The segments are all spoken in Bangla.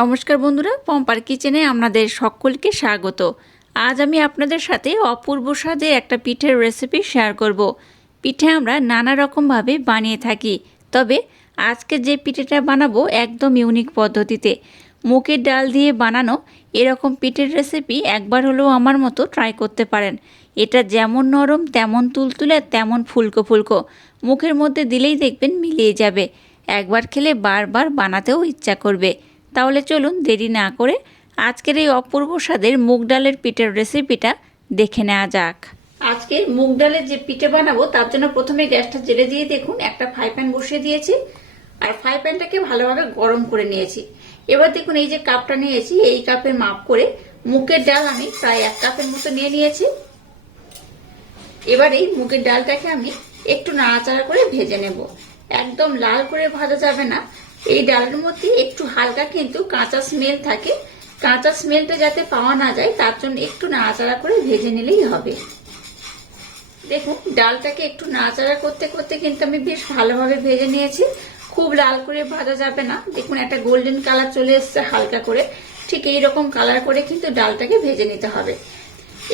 নমস্কার বন্ধুরা, পম্পার কিচেনে আপনাদের সকলকে স্বাগত। আজ আমি আপনাদের সাথে অপূর্ব স্বাদের একটা পিঠের রেসিপি শেয়ার করব। পিঠে আমরা নানা রকমভাবে বানিয়ে থাকি, তবে আজকে যে পিঠেটা বানাবো একদম ইউনিক পদ্ধতিতে। মুগের ডাল দিয়ে বানানো এরকম পিঠের রেসিপি একবার হলেও আমার মতো ট্রাই করতে পারেন। এটা যেমন নরম তেমন তুলতুলে তেমন ফুলকো ফুলকো, মুখের মধ্যে দিলেই দেখবেন মিলিয়ে যাবে। একবার খেলে বারবার বানাতেও ইচ্ছা করবে। তাহলে চলুন দেরি না করে আজকের এই অপূর্ব স্বাদের মুগ ডালের পিঠের রেসিপিটা দেখে নেওয়া যাক। আজকের মুগ ডালের যে পিঠে বানাবো তার জন্য প্রথমে গ্যাসটা জেলে দিয়ে দেখুন একটা ফ্রাই প্যান বসিয়ে দিয়েছি, আর ফ্রাই প্যানটাকে ভালোভাবে গরম করে নিয়েছি। এবার দেখুন এই যে কাপটা নিয়েছি, এই কাপের মাপ করে মুগের ডাল আমি প্রায় 1 কাপের মতো নিয়ে নিয়েছি। এবার এই মুগের ডালটাকে আমি একটু নাড়াচাড়া করে ভেজে নেব। একদম লাল করে ভাজা যাবে না, এই ডালের মধ্যে একটু হালকা কিন্তু কাঁচা স্মেল থাকে। কাঁচা স্মেলটা যাতে পাওয়া না যায় তার জন্য একটু নাড়াচাড়া করে ভেজে নিলেই হবে। দেখুন ডালটাকে একটু নাড়াচাড়া করতে করতে কিন্তু আমি বেশ ভালোভাবে ভেজে নিয়েছি। খুব লাল করে ভাজা যাবে না, দেখুন একটা গোল্ডেন কালার চলে এসছে হালকা করে, ঠিক এইরকম কালার করে কিন্তু ডালটাকে ভেজে নিতে হবে।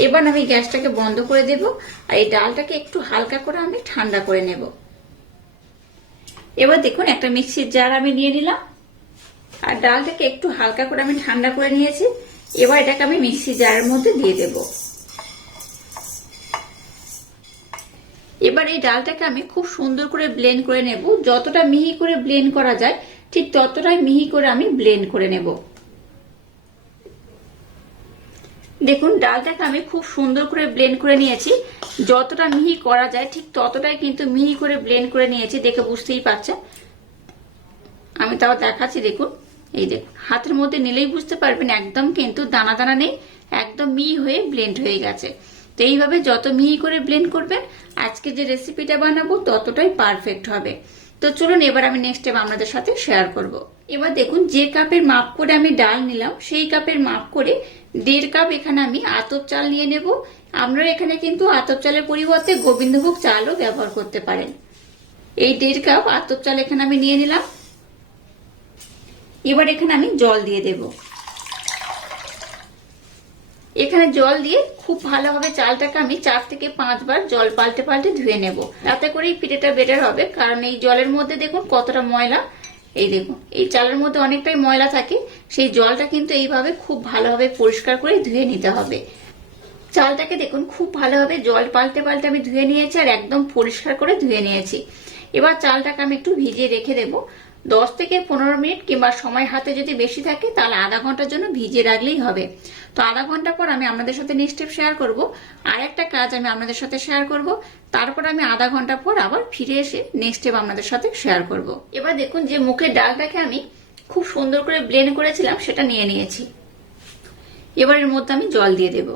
এবার আমি গ্যাসটাকে বন্ধ করে দেব, আর এই ডালটাকে একটু হালকা করে আমি ঠান্ডা করে নেব। এবার দেখুন একটা মিক্সির জার আমি নিয়ে নিলাম, আর ডালটাকে একটু হালকা করে আমি ঠান্ডা করে নিয়েছি। এবার এটাকে আমি মিক্সির জারের মধ্যে দিয়ে দেব। এবার এই ডালটাকে আমি খুব সুন্দর করে ব্লেন্ড করে নেব। যতটা মিহি করে ব্লেন্ড করা যায় ঠিক ততটাই মিহি করে আমি ব্লেন্ড করে নেব। দেখুন ডালটাকে আমি খুব সুন্দর করে ব্লেন্ড করে নিয়েছি। যতটা মিহি করা যায় ঠিক ততটাই কিন্তু মিহি করে ব্লেন্ড করে নিয়েছি, দেখে বুঝতেই পারছেন। আমি তাও দেখাচ্ছি, দেখুন এই দেখুন হাতের মধ্যে নিলেই বুঝতে পারবেন একদম কিন্তু দানা দানা নেই, একদম মিহি হয়ে ব্লেন্ড হয়ে গেছে। তো এইভাবে যত মিহি করে ব্লেন্ড করবেন আজকে যে রেসিপিটা বানাবো ততটাই পারফেক্ট হবে। তো চলুন এবার আমি নেক্সট স্টেপ আপনাদের সাথে শেয়ার করব। এবার দেখুন যে কাপের মাপ করে আমি ডাল নিলাম সেই কাপের মাপ করে 1.5 কাপ এখানে আমি আতপ চাল নিয়ে নেব। আপনারা এখানে কিন্তু আতপ চালের পরিবর্তে গোবিন্দভোগ চালও ব্যবহার করতে পারেন। এই 1.5 কাপ আতপ চাল এখানে আমি নিয়ে নিলাম। এবার এখানে আমি জল দিয়ে দেব। এখানে জল দিয়ে খুব ভালোভাবে চালটাকে আমি 4 থেকে 5 বার জল পাল্টে পাল্টে ধুয়ে নেব। তাতে করেই পিঠেটা বেটার হবে, কারণ এই জলের মধ্যে দেখুন কতটা ময়লা। এই দেখুন এই চালের মধ্যে অনেকটাই ময়লা থাকে, সেই জলটা কিন্তু এইভাবে খুব ভালোভাবে পরিষ্কার করে ধুয়ে নিতে হবে। চালটাকে দেখুন খুব ভালোভাবে জল পাল্টে পাল্টে আমি ধুয়ে নিয়েছি, আর একদম পরিষ্কার করে ধুয়ে নিয়েছি। এবার চালটাকে আমি একটু ভিজিয়ে রেখে দেব 10 থেকে 15 মিনিট, কিংবা সময় হাতে যদি বেশি থাকে তাহলে আধা ঘন্টার জন্য ভিজিয়ে রাখলেই হবে। তো আধা ঘন্টা পর আমি আপনাদের সাথে নেক্সট স্টেপ শেয়ার করব, আর একটা কাজ আমি আপনাদের সাথে শেয়ার করব। তারপর আমি আধা ঘন্টা পর আবার ফিরে এসে নেক্সট স্টেপ আপনাদের সাথে শেয়ার করব। এবার দেখুন যে মুগের ডালটাকে আমি খুব সুন্দর করে ব্লেন্ড করেছিলাম সেটা নিয়ে নিয়েছি। এবার এর মধ্যে আমি জল দিয়ে দেব।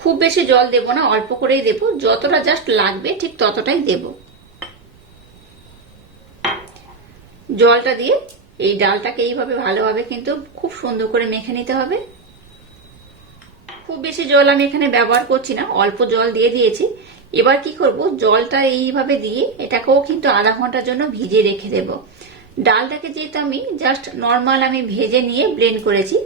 খুব বেশি জল দেব না, অল্প করেই দেব, যতটা জাস্ট লাগবে ঠিক ততটাই দেব। জলটা দিয়ে এই ডালটাকে এইভাবে ভালোভাবে কিন্তু খুব সুন্দর করে মেখে নিতে হবে। খুব বেশি জল আমি এখানে ব্যবহার করছি না, অল্প জল দিয়ে দিয়েছি। এবার কি করব, জলটা এইভাবে দিয়ে এটাকেও কিন্তু আধা ঘন্টার জন্য ভিজিয়ে রেখে দেব। ডালটাকে যেহেতু আমি জাস্ট নর্মাল আমি ভেজে নিয়ে ব্লেন্ড করেছি,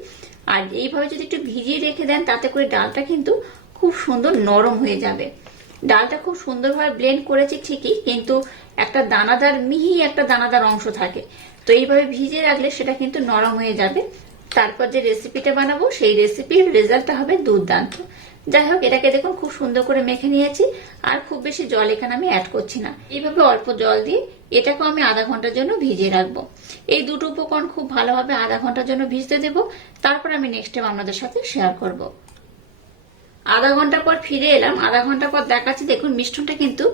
আর এইভাবে যদি একটু ভিজিয়ে রেখে দেন তাতে করে ডালটা কিন্তু খুব সুন্দর নরম হয়ে যাবে। ডালটা খুব সুন্দরভাবে ব্লেন্ড করেছি ঠিকই, কিন্তু একটা দানাদার মিহি একটা দানাদার অংশ থাকে। তো এইভাবে ভিজিয়ে রাখলে সেটা কিন্তু নরম হয়ে যাবে। তারপর যে রেসিপিটা বানাবো সেই রেসিপির রেজাল্টটা হবে দুর্দান্ত। যাই হোক এটাকে দেখুন খুব সুন্দর করে মেখে নিয়েছি, আর খুব বেশি জল এখানে আমি অ্যাড করছি না। এইভাবে অল্প জল দিয়ে এটাকেও আমি আধা ঘন্টার জন্য ভিজিয়ে রাখবো। এই দুটো উপকরণ খুব ভালোভাবে আধা ঘন্টার জন্য ভিজতে দেবো। তারপর আমি নেক্সট টাইম আপনাদের সাথে শেয়ার করব। আধা ঘন্টা পর ফিরে এলাম। আধা ঘন্টা পর দেখাচ্ছি, দেখুন মিশ্রণটা কিন্তু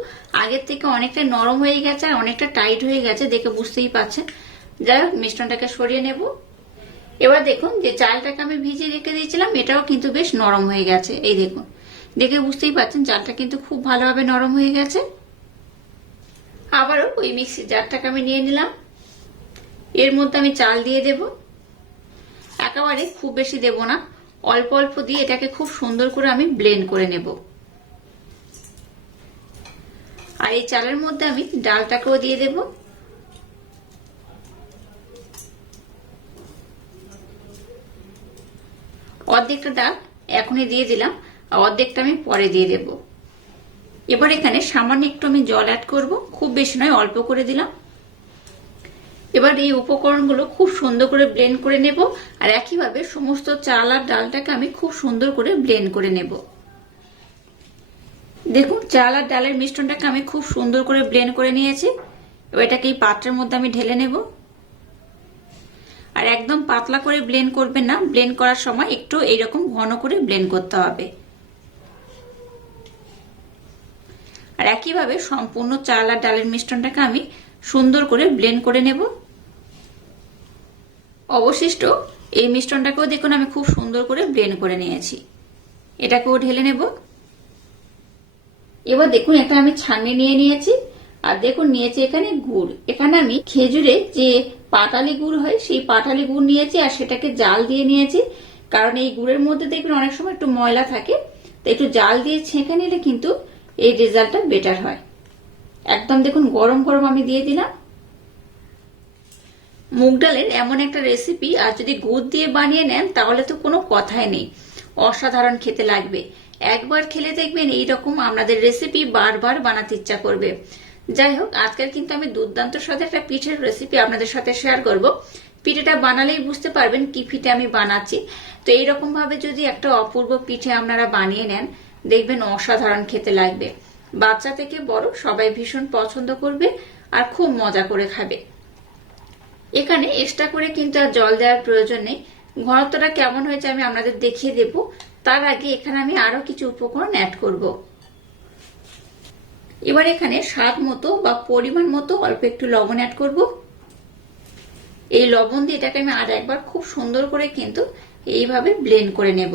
আগের থেকে অনেকটা নরম হয়ে গেছে আর অনেকটা টাইট হয়ে গেছে, দেখে বুঝতেই পারছেন। যাই হোক মিশ্রণটাকে সরিয়ে নেব। এবার দেখুন যে চালটাকে আমি ভিজিয়ে রেখে দিয়েছিলাম এটাও কিন্তু বেশ নরম হয়ে গেছে। এই দেখুন দেখে বুঝতেই পারছেন চালটা কিন্তু খুব ভালোভাবে নরম হয়ে গেছে। আবারও ওই মিক্সির জারটাকে আমি নিয়ে নিলাম। এর মধ্যে আমি চাল দিয়ে দেব। একেবারে খুব বেশি দেব না, অল্প অল্প দিয়ে এটাকে খুব সুন্দর করে আমি ব্লেন্ড করে নেব। আর এই চালের মধ্যে আমি ডালটাকেও দিয়ে দেব। অর্ধেকটা ডাল এখনই দিয়ে দিলাম, আর অর্ধেকটা আমি পরে দিয়ে দেব। এবার এখানে সামান্য একটু আমি জল অ্যাড করব, খুব বেশি নয়, অল্প করে দিলাম। এবার এই উপকরণগুলো খুব সুন্দর করে ব্লেন্ড করে নেব, আর একইভাবে সমস্ত চাল আর ডালটাকে আমি খুব সুন্দর করে ব্লেন্ড করে নেব। দেখুন চাল আর ডালের মিশ্রণটাকে আমি খুব সুন্দর করে ব্লেন্ড করে নিয়েছি। এবার এটাকে এই পাত্রের মধ্যে আমি ঢেলে নেব। আর একদম পাতলা করে ব্লেন্ড করবেন না, ব্লেন্ড করার সময় একটু এইরকম ঘন করে ব্লেন্ড করতে হবে। আর একইভাবে সম্পূর্ণ চাল আর ডালের মিশ্রণটাকে আমি সুন্দর করে ব্লেন্ড করে নেব। অবশিষ্ট এই মিশ্রণটাকেও দেখুন আমি খুব সুন্দর করে ব্লেন্ড করে নিয়েছি। এটাকেও ঢেলে নেব। এবার দেখুন এটা আমি ছাঁকনি নিয়ে নিয়েছি, আর দেখুন নিয়েছি এখানে গুড়। এখানে আমি খেজুরে যে পাটালি গুড় হয় সেই পাটালি গুড় নিয়েছি, আর সেটাকে জাল দিয়ে নিয়েছি। কারণ এই গুড়ের মধ্যে দেখবেন অনেক সময় একটু ময়লা থাকে, তো একটু জাল দিয়ে ছেঁকে নিলে কিন্তু এই রেজাল্টটা বেটার হয়। একদম দেখুন গরম গরম আমি দিয়ে দিলাম। মুগ ডালের এমন একটা রেসিপি, আর যদি গুড় দিয়ে বানিয়ে নেন তাহলে তো কোনো কথাই নেই, অসাধারণ খেতে লাগবে। একবার খেলে দেখবেন এইরকম আপনাদের রেসিপি বারবার বানাতে ইচ্ছা করবে। যাই হোক, আজকের কিন্তু আমি দুর্দান্ত সাথে একটা পিঠের রেসিপি আপনাদের সাথে শেয়ার করব। পিঠেটা বানালেই বুঝতে পারবেন কি পিঠে আমি বানাচ্ছি। তো এইরকম ভাবে যদি একটা অপূর্ব পিঠে আপনারা বানিয়ে নেন, দেখবেন অসাধারণ খেতে লাগবে। বাচ্চা থেকে বড় সবাই ভীষণ পছন্দ করবে আর খুব মজা করে খাবে। এখানে এক্সট্রা করে কিন্তু আর জল দেওয়ার প্রয়োজন নেই। ঘনত্বটা কেমন হয়েছে আমি আপনাদের দেখিয়ে দেব। তার আগে এখানে আমি আরো কিছু উপকরণ অ্যাড করব। এবার এখানে স্বাদ মতো বা পরিমাণ মতো অল্প একটু লবণ অ্যাড করব। এই লবণ দিয়ে এটাকে আমি আর একবার খুব সুন্দর করে কিন্তু এইভাবে ব্লেন্ড করে নেব।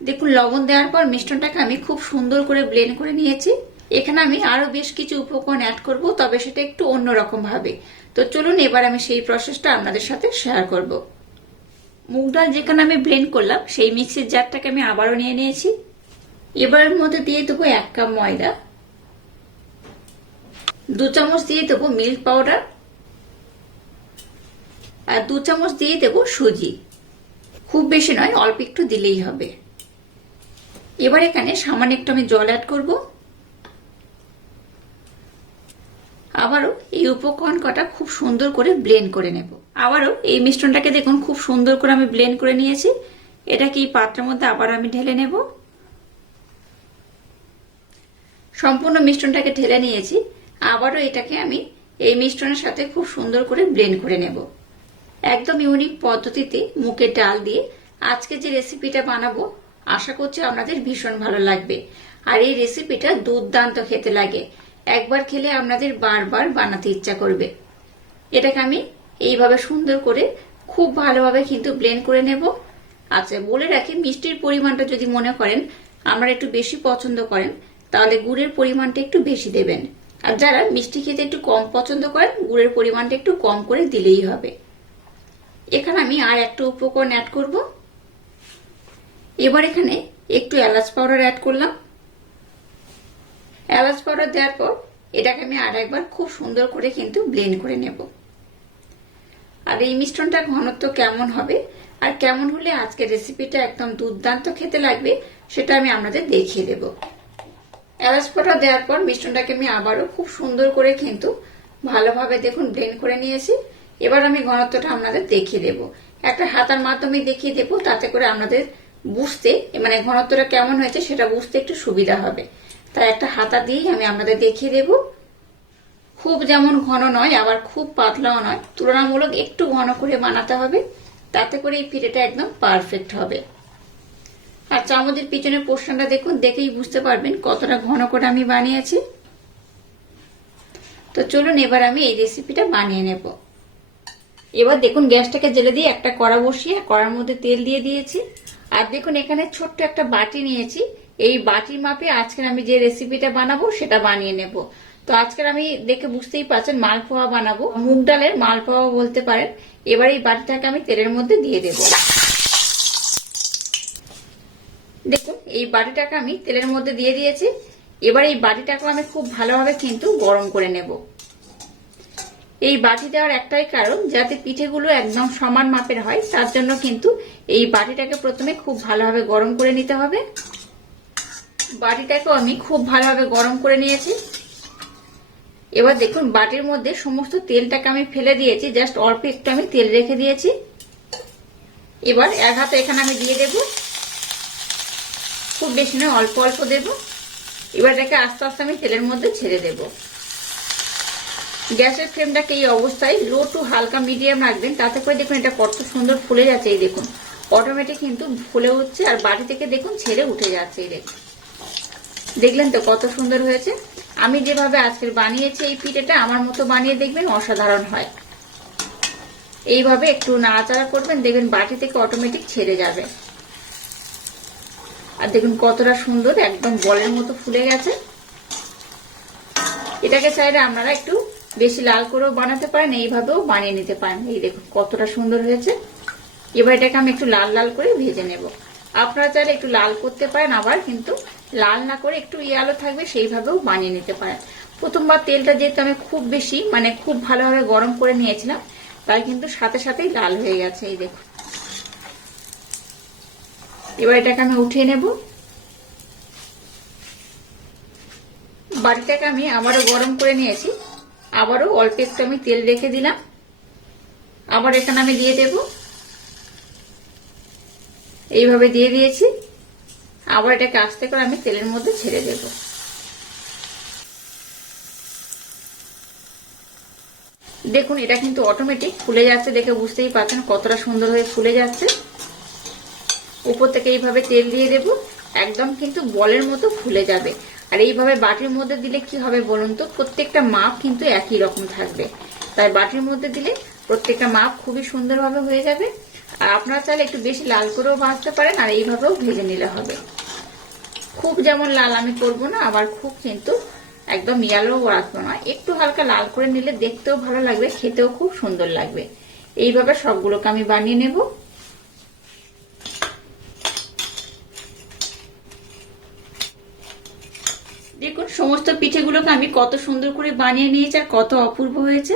দেখুন লবণ দেওয়ার পর মিশ্রণটাকে আমি খুব সুন্দর করে ব্লেন্ড করে নিয়েছি। এখানে আমি আরো বেশ কিছু উপকরণ অ্যাড করব, তবে সেটা একটু অন্যরকম ভাবে। তো চলুন এবার আমি সেই প্রসেসটা আপনাদের সাথে শেয়ার করব। মুগ ডাল যেখানে আমি ব্লেন্ড করলাম সেই মিক্সির জারটাকে আমি আবারও নিয়ে নিয়েছি। এবার এর মধ্যে দিয়ে দেবো 1 কাপ ময়দা, 2 চামচ দিয়ে দেবো মিল্ক পাউডার, আর 2 চামচ দিয়ে দেবো সুজি। খুব বেশি নয়, অল্প একটু দিলেই হবে। এবার এখানে সামান্য একটু আমি জল অ্যাড করব। আবারও এই উপকরণ কটা খুব সুন্দর করে ব্লেন্ড করে নেব। আবারও এই মিশ্রণটাকে দেখুন খুব সুন্দর করে আমি ব্লেন্ড করে নিয়েছি। এটাকে এই পাত্রের মধ্যে আবার আমি ঢেলে নেব। সম্পূর্ণ মিশ্রণটাকে ঢেলে নিয়েছি। আবারও এটাকে আমি এই মিশ্রণের সাথে খুব সুন্দর করে ব্লেন্ড করে নেব। একদম ইউনিক পদ্ধতিতে মুগের ডাল দিয়ে আজকে যে রেসিপিটা বানাবো, আশা করছি আপনাদের ভীষণ ভালো লাগবে। আর এই রেসিপিটা দুর্দান্ত খেতে লাগে, একবার খেলে আপনাদের বারবার বানাতে ইচ্ছা করবে। এটাকে আমি এইভাবে সুন্দর করে খুব ভালোভাবে কিন্তু ব্লেন্ড করে নেব। আচ্ছা বলে রাখি, মিষ্টির পরিমাণটা যদি মনে করেন আপনারা একটু বেশি পছন্দ করেন, তাহলে গুড়ের পরিমাণটা একটু বেশি দেবেন। আর যারা মিষ্টি খেতে একটু কম পছন্দ করেন, গুড়ের পরিমাণটা একটু কম করে দিলেই হবে। এখানে আমি আর একটা উপকরণ অ্যাড করব। এবার এখানে একটু এলাচ পাউডার অ্যাড করলাম। এলাচ পাউডার দেওয়ার পর এটাকে আমি আর একবার খুব সুন্দর করে কিন্তু ব্লেন্ড করে নেব। আর এই মিশ্রণটার ঘনত্ব কেমন হবে আর কেমন হলে আজকের রেসিপিটা একদম দুর্দান্ত খেতে লাগবে, সেটা আমি আপনাদের দেখিয়ে দেব। এলাচ পাউডার দেওয়ার পর মিশ্রণটাকে আমি আবারও খুব সুন্দর করে কিন্তু ভালোভাবে দেখুন ব্লেন্ড করে নিয়েছি। এবার আমি ঘনত্বটা আপনাদের দেখিয়ে দেব। একটা হাতার মাধ্যমে দেখিয়ে দেব, তাতে করে আপনাদের বুঝতে মানে ঘনত্বটা কেমন হয়েছে সেটা বুঝতে একটু সুবিধা হবে। তাই একটা হাতা দিয়েই আমি আপনাদের দেখিয়ে দেব। খুব যেমন ঘন নয়, আবার খুব পাতলাও নয়, তুলনামূলক একটু ঘন করে বানাতে হবে, তাতে করে এই পিঠেটা একদম পারফেক্ট হবে। আর চামচের পিছনের পোর্শনটা দেখুন, দেখেই বুঝতে পারবেন কতটা ঘন করে আমি বানিয়েছি। তো চলুন এবার আমি এই রেসিপিটা বানিয়ে নেব। এবার দেখুন গ্যাসটাকে জ্বেলে দিয়ে একটা কড়া বসিয়ে কড়ার মধ্যে তেল দিয়ে দিয়েছি। আর দেখুন এখানে ছোট্ট একটা বাটি নিয়েছি। এই বাটির মাপে আজকের আমি যে রেসিপিটা বানাবো সেটা বানিয়ে নেব। তো আজকের আমি দেখে বুঝতেই পারছেন মালপোয়া বানাবো, মুগ ডালের মালপোয়া বলতে পারেন। এবার এই বাটিটাকে আমি তেলের মধ্যে দিয়ে দেব। দেখুন এই বাটিটাকে আমি তেলের মধ্যে দিয়ে দিয়েছি। এবার এই বাটিটাকে আমি খুব ভালোভাবে কিন্তু গরম করে নেব। এই বাটি দেওয়ার একটাই কারণ, যাতে পিঠেগুলো একদম সমান মাপের হয়। তার জন্য কিন্তু এই বাটিটাকে প্রথমে খুব ভালোভাবে গরম করে নিতে হবে। বাটিটাকেও আমি খুব ভালোভাবে গরম করে নিয়েছি। এবার দেখুন বাটির মধ্যে সমস্ত তেলটাকে আমি ফেলে দিয়েছি, জাস্ট অল্প একটু আমি তেল রেখে দিয়েছি। এবার এক হাতে এখানে আমি দিয়ে দেব, খুব বেশি নয়, অল্প অল্প দেব। এবার এটাকে আস্তে আস্তে আমি তেলের মধ্যে ছেড়ে দেব। গ্যাসের ফ্লেমটাকে এই অবস্থায় লো টু হালকা মিডিয়াম রাখবেন, তাতে করে দেখুন এটা কত সুন্দর ফুলে যাচ্ছে। এই দেখুন অটোমেটিক কিন্তু ফুলে উঠছে, আর বাটি থেকে দেখুন ছেড়ে উঠে যাচ্ছে। এই দেখুন, দেখলেন তো কত সুন্দর হয়েছে। আমি যেভাবে আজকের বানিয়েছি এই পিঠেটা, আমার মতো বানিয়ে দেখবেন, অসাধারণ হয়। এইভাবে একটু নাড়াচাড়া করবেন, দেখবেন বাটি থেকে অটোমেটিক ছেড়ে যাবে। আর দেখুন কতটা সুন্দর একদম বলের মতো ফুলে গেছে। এটাকে চাইলে আপনারা একটু বেশি লাল করেও বানাতে পারেন, এইভাবেও বানিয়ে নিতে পারেন। এই দেখুন কতটা সুন্দর হয়েছে। এবার এটাকে আমি একটু লাল লাল করে ভেজে নেব। আপনারা চাইলে একটু লাল করতে পারেন, আবার কিন্তু লাল না করে একটু ইয়ালো থাকবে সেইভাবেও বানিয়ে নিতে পারেন। প্রথমবার তেলটা যেহেতু আমি খুব বেশি খুব ভালোভাবে গরম করে নিয়েছিলাম, তাই কিন্তু সাথে সাথেই লাল হয়ে গেছে। এই দেখুন, এবার এটাকে আমি উঠিয়ে নেব। বাটিটাকে আমি আবারও গরম করে নিয়েছি, আবারও অল্প একটু আমি তেল রেখে দিলাম। আবার এখানে আমি দিয়ে দেব, এইভাবে দিয়ে দিয়েছি। আবার এটাকে আস্তে করে আমি তেলের মধ্যে ছেড়ে দেব। দেখুন এটা কিন্তু অটোমেটিক ফুলে যাচ্ছে, দেখে বুঝতেই পারছেন কতটা সুন্দর হয়ে ফুলে যাচ্ছে। উপর থেকে এইভাবে তেল দিয়ে দেব, একদম কিন্তু বলের মতো ফুলে যাবে। আর এইভাবে বাটির মধ্যে দিলে কি হবে বলুন তো, প্রত্যেকটা মাপ কিন্তু একই রকম থাকবে। তাই বাটির মধ্যে দিলে প্রত্যেকটা মাপ খুবই সুন্দরভাবে হয়ে যাবে। আর আপনারা চাইলে একটু বেশি লাল করেও ভাজতে পারেন, আর এইভাবেও ভেজে নিলে হবে। খুব যেমন লাল আমি করবো না, আবার খুব কিন্তু একদম ইয়ালো রাখবো না, একটু হালকা লাল করে নিলে দেখতেও ভালো লাগবে, খেতেও খুব সুন্দর লাগবে। এইভাবে সবগুলোকে আমি বানিয়ে নেব। দেখুন সমস্ত পিঠেগুলোকে আমি কত সুন্দর করে বানিয়ে নিয়েছি, আর কত অপূর্ব হয়েছে।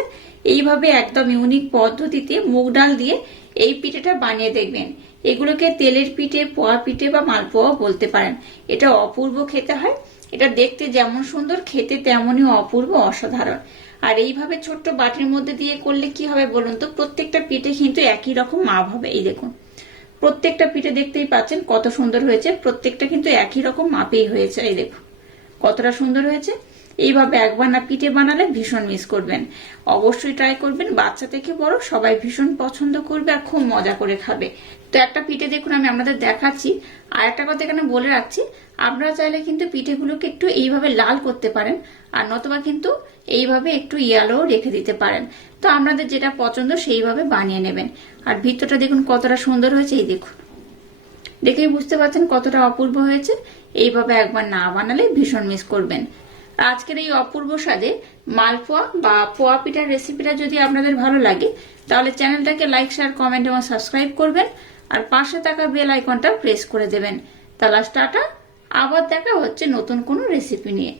এইভাবে একদম ইউনিক পদ্ধতিতে মুগ ডাল দিয়ে এই পিঠেটা বানিয়ে দেখবেন। এগুলোকে তেলের পিঠে, পোয়া পিঠে বা মালপোয়া বলতে পারেন। এটা অপূর্ব খেতে হয়। এটা দেখতে যেমন সুন্দর, খেতে তেমনই অপূর্ব, অসাধারণ। আর এইভাবে ছোট্ট বাটির মধ্যে দিয়ে করলে কি হবে বলুন তো, প্রত্যেকটা পিঠে কিন্তু একই রকম মাপ হবে। এই দেখুন প্রত্যেকটা পিঠে দেখতেই পাচ্ছেন কত সুন্দর হয়েছে, প্রত্যেকটা কিন্তু একই রকম মাপেই হয়েছে। এই দেখুন কতটা সুন্দর হয়েছে। এইভাবে একবার না পিঠে বানালে ভীষণ মিস করবেন। অবশ্যই ট্রাই করবেন, বাচ্চা থেকে বড় সবাই ভীষণ পছন্দ করবে আর খুব মজা করে খাবে। তো একটা পিঠে দেখুন আমি আপনাদের দেখাচ্ছি। আর একটা কথা এখানে বলে রাখছি, আপনারা চাইলে কিন্তু পিঠেগুলোকে একটু এইভাবে লাল করতে পারেন, আর নতুবা কিন্তু এইভাবে একটু ইয়ালো রেখে দিতে পারেন। তো আপনাদের যেটা পছন্দ সেইভাবে বানিয়ে নেবেন। আর ভিতরটা দেখুন কতটা সুন্দর হয়েছে। এই দেখুন, দেখেই বুঝতে পারছেন কতটা অপূর্ব হয়েছে। এইভাবে একবার না বানালে ভীষণ মিস করবেন। আজকের এই অপূর্ব স্বাদে মালপোয়া বা পোয়া পিঠার রেসিপিটা যদি আপনাদের ভালো লাগে, তাহলে চ্যানেলটাকে লাইক, শেয়ার, কমেন্ট এবং সাবস্ক্রাইব করবেন, আর পাশে থাকা বেল আইকনটা প্রেস করে দেবেন। তাহলে টাটা, আবার দেখা হচ্ছে নতুন কোনো রেসিপি নিয়ে।